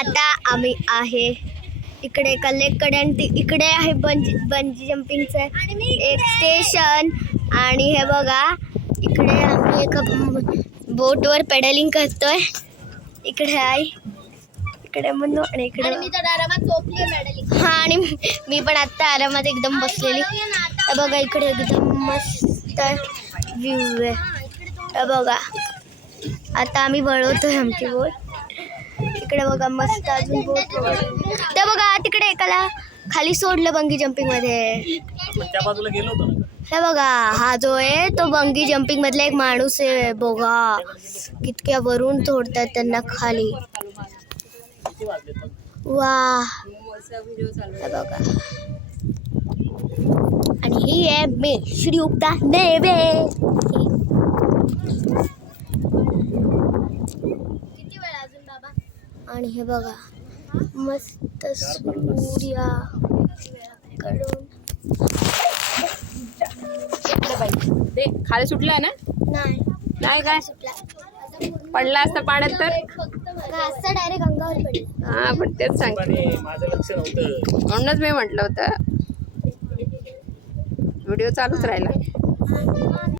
आता आम्ही आहे इकडे कल्लेकडे आणि इकडे आहे बंजी जम्पिंगचं एक स्टेशन. आणि हे बघा इकडे आम्ही एका बोटवर पेडलिंग करतोय. इकडे आहे इकडे म्हणून आणि इकडे हा आणि मी पण आता आरामात एकदम बसलेली. हे बघा इकडे एकदम मस्त व्ह्यू आहे. हे बघा आता आम्ही वळवतोय आमची बोट. इकडे बघा मस्त अजून बोट ते बघा तिकडे एकाला खाली सोडलं बंगी जम्पिंग मध्ये. त्या बाजूला गेलो होतो ना. हे बघा हा जो आहे तो बंगी जम्पिंग मधला एक माणूस आहे. बघा कितक्या वरून सोडतात त्यांना खाली. वा हे बघा आणि ही आहे मी श्रीयुक्ता नेवे. किती वेळ अजून बाबा. आणि हे बघा मस्त सूर्याकडून ते खाली सुटलाय ना. नाही काय सुटला पडला असता पाण्यात तर असं डायरेक्ट अंगावर पडलं. हा पण तेच सांगते माझं लक्ष नव्हतं म्हणूनच मी म्हटलं होतं व्हिडिओ चालूच राहिला.